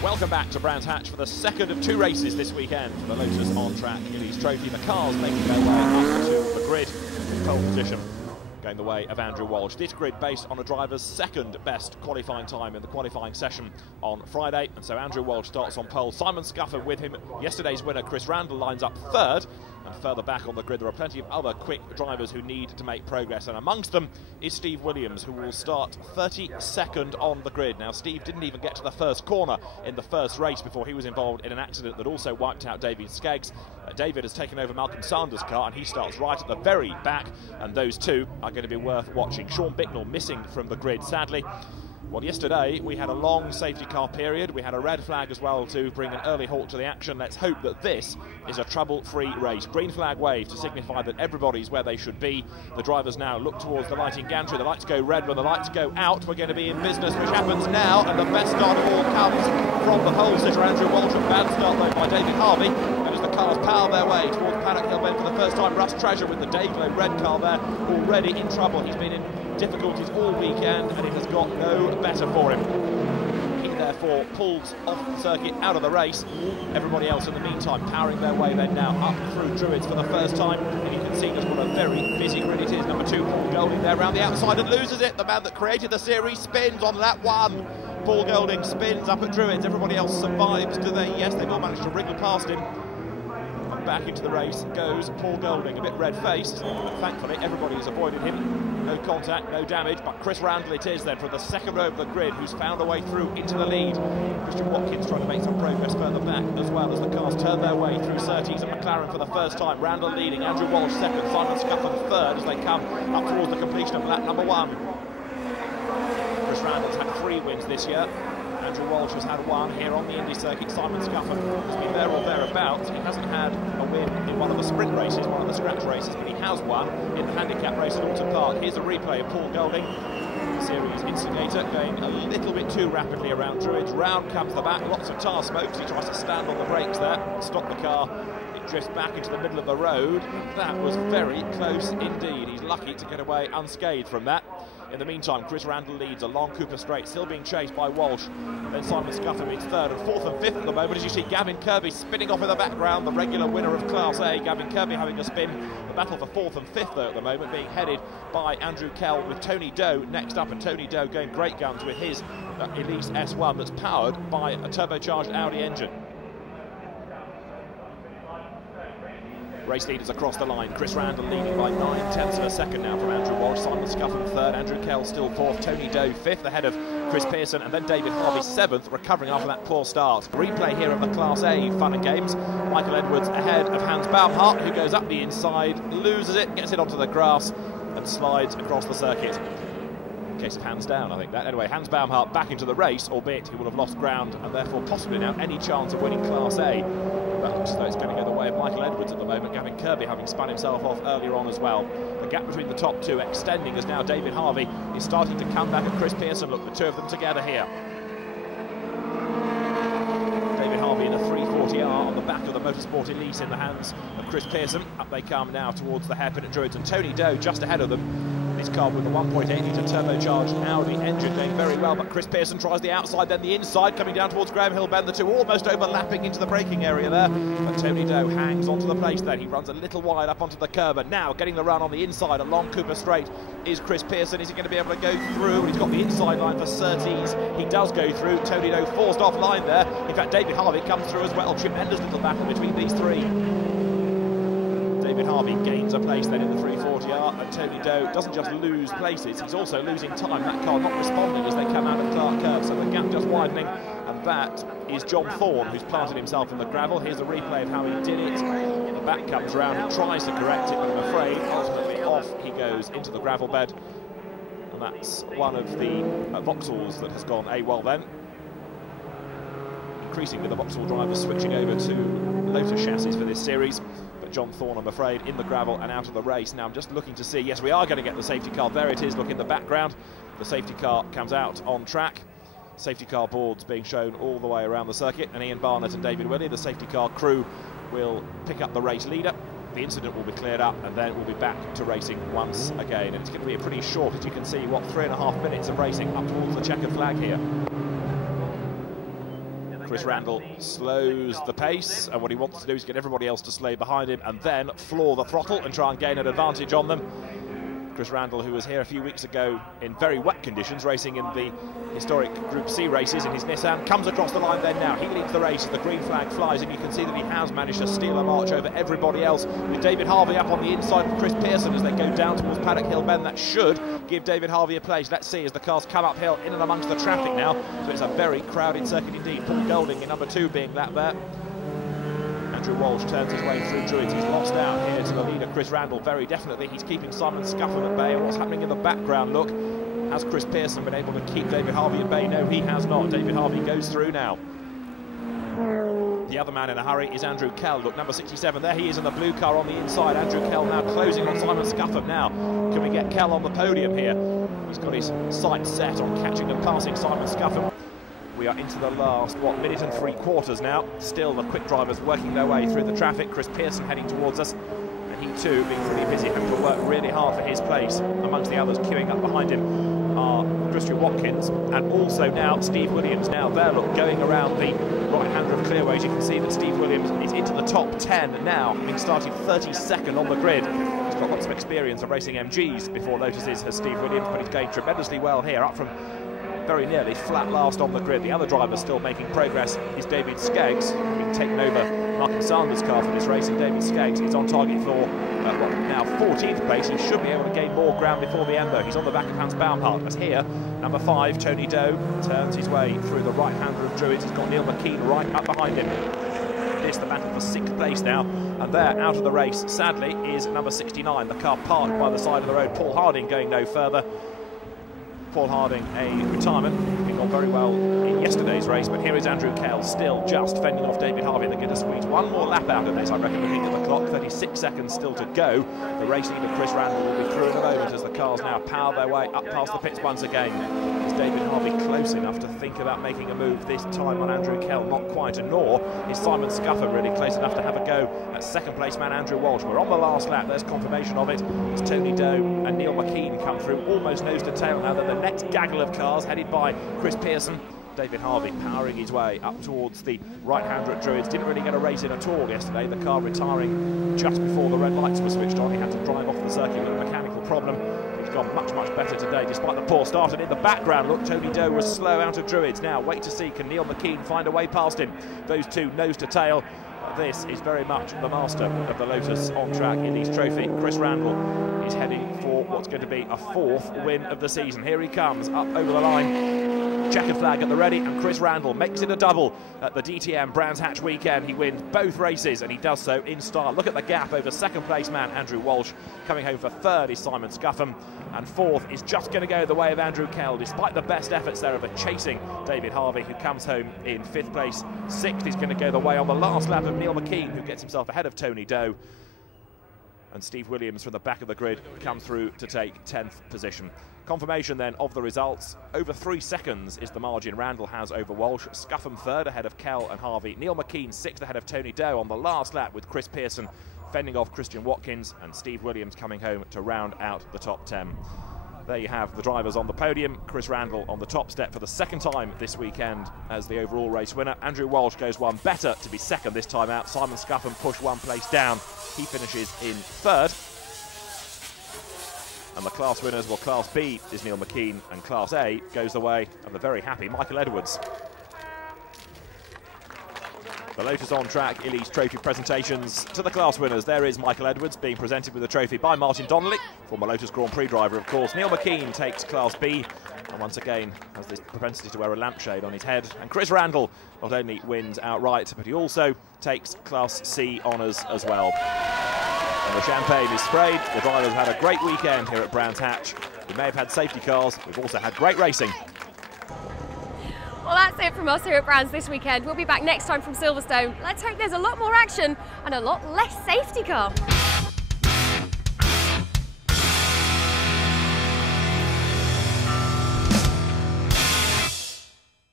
Welcome back to Brands Hatch for the second of two races this weekend for the Lotus on track Elise Trophy. The cars making their way up to the grid in pole position, going the way of Andrew Walsh. This grid based on a driver's second best qualifying time in the qualifying session on Friday, and so Andrew Walsh starts on pole. Simon Scuffer with him. Yesterday's winner Chris Randall lines up third, and further back on the grid there are plenty of other quick drivers who need to make progress, and amongst them is Steve Williams, who will start 32nd on the grid. Now Steve didn't even get to the first corner in the first race before he was involved in an accident that also wiped out David Skeggs. David has taken over Malcolm Sanders' car and he starts right at the very back, and those two are going to be worth watching. Sean Bicknell missing from the grid, sadly. Well, yesterday we had a long safety car period. We had a red flag as well to bring an early halt to the action. Let's hope that this is a trouble-free race. Green flag wave to signify that everybody's where they should be. The drivers now look towards the lighting gantry. The lights go red. When the lights go out, we're going to be in business, which happens now. And the best start of all comes from the pole sitter, Andrew Walsh. Bad start though by David Harvey. And as the cars power their way towards Paddock Hill Bend for the first time, Russ Treasure with the Dayglow red car there already in trouble. He's been in difficulties all weekend and it has got no better for him. He therefore pulls off the circuit out of the race. Everybody else in the meantime powering their way then now up through Druids for the first time, and you can see just what a very busy grid it is. Number 2 Paul Golding there around the outside and loses it. The man that created the series spins on lap 1. Paul Golding spins up at Druids. Everybody else survives, do they? Yes, they've all managed to wriggle past him. And back into the race goes Paul Golding, a bit red-faced, but thankfully everybody has avoided him. No contact, no damage, but Chris Randall it is then from the second row of the grid, who's found a way through into the lead. Christian Watkins trying to make some progress further back as well as the cars turn their way through Surtees and McLaren for the first time. Randall leading, Andrew Walsh second, Simon Scuffer third as they come up towards the completion of lap number 1. Chris Randall's had 3 wins this year. Andrew Walsh has had 1 here on the Indy circuit. Simon Scuffer has been there or thereabouts. He hasn't had a win in one of the sprint races, one of the scratch races, but he has won in the handicap race at Alton Park. Here's a replay of Paul Golding, series instigator, going a little bit too rapidly around Druids. Round comes the back, lots of tar smoke as he tries to stand on the brakes there, stop the car. It drifts back into the middle of the road. That was very close indeed. He's lucky to get away unscathed from that. In the meantime, Chris Randall leads along Cooper Straight, still being chased by Walsh. Then Simon Scuffer meets 3rd and 4th and 5th at the moment, as you see Gavin Kirby spinning off in the background, the regular winner of Class A. Gavin Kirby having a spin. The battle for 4th and 5th though at the moment, being headed by Andrew Kell with Tony Doe next up, and Tony Doe going great guns with his Elise S1 that's powered by a turbocharged Audi engine. Race leaders across the line. Chris Randall leading by 9/10 of a second now from Andrew Walsh. Simon Scuffer 3rd, Andrew Kell still 4th, Tony Doe 5th ahead of Chris Pearson, and then David Harvey 7th, recovering after that poor start. Replay here of the Class A fun and games. Michael Edwards ahead of Hans Baumhart, who goes up the inside, loses it, gets it onto the grass and slides across the circuit. Case of hands down, I think that. Anyway, Hans Baumhart back into the race, albeit he will have lost ground and therefore possibly now any chance of winning Class A. That looks as though it's going to go the way of Michael Edwards at the moment. Gavin Kirby having spun himself off earlier on as well. The gap between the top 2 extending as now David Harvey is starting to come back at Chris Pearson. Look, the 2 of them together here. David Harvey in a 340R on the back of the Motorsport Elise in the hands of Chris Pearson. Up they come now towards the hairpin at Druids, and Tony Doe just ahead of them. His car with the 1.8 litre turbocharged Audi engine going very well, but Chris Pearson tries the outside, then the inside, coming down towards Graham Hill Bend, the 2 almost overlapping into the braking area there, but Tony Doe hangs onto the place then. He runs a little wide up onto the curb, and now getting the run on the inside along Cooper Straight is Chris Pearson. Is he going to be able to go through? He's got the inside line for Surtees. He does go through. Tony Doe forced off line there. In fact, David Harvey comes through as well. Tremendous little battle between these 3. David Harvey gains a place then in the 340R, and Tony Doe doesn't just lose places, he's also losing time. That car not responding as they come out of Clark Curve, so the gap just widening, and that is John Thorne, who's planted himself in the gravel. Here's a replay of how he did it. The back comes round, he tries to correct it, but I'm afraid ultimately off he goes into the gravel bed, and that's one of the Vauxhalls that has gone AWOL then. Increasingly the Vauxhall drivers switching over to Lotus chassis for this series. John Thorne, I'm afraid, in the gravel and out of the race. Now I'm just looking to see, yes, we are going to get the safety car. There it is, look in the background. The safety car comes out on track. Safety car boards being shown all the way around the circuit, and Ian Barnett and David Willey, the safety car crew, will pick up the race leader. The incident will be cleared up, and then we'll be back to racing once again. And it's going to be a pretty short, as you can see, what, 3.5 minutes of racing up towards the checkered flag here. Chris Randall slows the pace, and what he wants to do is get everybody else to slow behind him and then floor the throttle and try and gain an advantage on them. Chris Randall, who was here a few weeks ago in very wet conditions, racing in the historic Group C races in his Nissan, comes across the line then now. He leads the race, the green flag flies, and you can see that he has managed to steal a march over everybody else, with David Harvey up on the inside of Chris Pearson as they go down towards Paddock Hill Bend. That should give David Harvey a place. Let's see as the cars come uphill in and amongst the traffic now. So it's a very crowded circuit indeed. Paul Golding in number 2 being that there. Andrew Walsh turns his way through Druids. He's lost out here to the leader, Chris Randall, very definitely. He's keeping Simon Scuffham at bay. And what's happening in the background, look, has Chris Pearson been able to keep David Harvey at bay? No, he has not. David Harvey goes through now. The other man in a hurry is Andrew Kell. Look, number 67, there he is in the blue car on the inside. Andrew Kell now closing on Simon Scuffham. Now, can we get Kell on the podium here? He's got his sights set on catching and passing Simon Scuffham. We are into the last, minute and 3/4 now. Still the quick drivers working their way through the traffic. Chris Pearson heading towards us. And he too being pretty busy, having to work really hard for his place. Amongst the others queuing up behind him are Christian Watkins and also now Steve Williams. Now there, look, going around the right-hander of Clearways, you can see that Steve Williams is into the top 10 now, having started 32nd on the grid. He's got lots of experience of racing MGs before Lotus's, has Steve Williams, but he's going tremendously well here, up from very nearly flat last on the grid. The other driver still making progress is David Skeggs, being taken over Martin Sanders' car for this race, and David Skeggs is on target for now 14th place. He should be able to gain more ground before the end though. He's on the back of Hans Baumhart, as here number 5 Tony Doe turns his way through the right-hander of Druids. He's got Neil McKean right up behind him. This the battle for 6th place now, and there out of the race sadly is number 69, the car parked by the side of the road. Paul Harding going no further. Paul Harding, a retirement, having gone very well in yesterday's race, but here is Andrew Kell still just fending off David Harvey. They're going to squeeze one more lap out of this, I reckon, looking at the clock. 36 seconds still to go. The race leader Chris Randall will be through in a moment as the cars now power their way up past the pits once again. Is David Harvey close enough to think about making a move this time on Andrew Kell? Not quite, and nor is Simon Scuffham really close enough to have a go at second place man Andrew Walsh. We're on the last lap, there's confirmation of it. It's Tony Doe and Neil McKean come through almost nose to tail now. Then the next gaggle of cars headed by Chris Pearson. David Harvey powering his way up towards the right-hander at Druids. Didn't really get a race in at all yesterday, the car retiring just before the red lights were switched on. He had to drive off the circuit with a mechanical problem. He's gone much, much better today, despite the poor start. And in the background, look, Tony Doe was slow out of Druids. Now, wait to see, can Neil McKean find a way past him? Those two nose to tail. This is very much the master of the Lotus on-track Elise Trophy. Chris Randall is heading for what's going to be a 4th win of the season. Here he comes, up over the line. Checkered flag at the ready, and Chris Randall makes it a double at the DTM Brands Hatch weekend. He wins both races, and he does so in style. Look at the gap over second place man Andrew Walsh. Coming home for 3rd is Simon Scuffham, and 4th is just going to go the way of Andrew Kell, despite the best efforts there of chasing David Harvey, who comes home in 5th place. 6th is going to go the way on the last lap of Neil McKean, who gets himself ahead of Tony Doe. And Steve Williams from the back of the grid come through to take 10th position. Confirmation then of the results. Over 3 seconds is the margin Randall has over Walsh. Scuffham 3rd ahead of Kell and Harvey. Neil McKean 6th ahead of Tony Doe on the last lap, with Chris Pearson fending off Christian Watkins, and Steve Williams coming home to round out the top 10. There you have the drivers on the podium. Chris Randall on the top step for the 2nd time this weekend as the overall race winner. Andrew Walsh goes one better to be 2nd this time out. Simon Scuffham pushed 1 place down. He finishes in 3rd. And the class winners, well, Class B is Neil McKean, and Class A goes the way of the very happy Michael Edwards. The Lotus on track Elise Trophy presentations to the class winners. There is Michael Edwards being presented with the trophy by Martin Donnelly, former Lotus Grand Prix driver, of course. Neil McKean takes Class B, and once again has this propensity to wear a lampshade on his head. And Chris Randall not only wins outright, but he also takes Class C honours as well. And the champagne is sprayed. The drivers have had a great weekend here at Brands Hatch. We may have had safety cars, we've also had great racing. Well, that's it from us here at Brands this weekend. We'll be back next time from Silverstone. Let's hope there's a lot more action and a lot less safety car.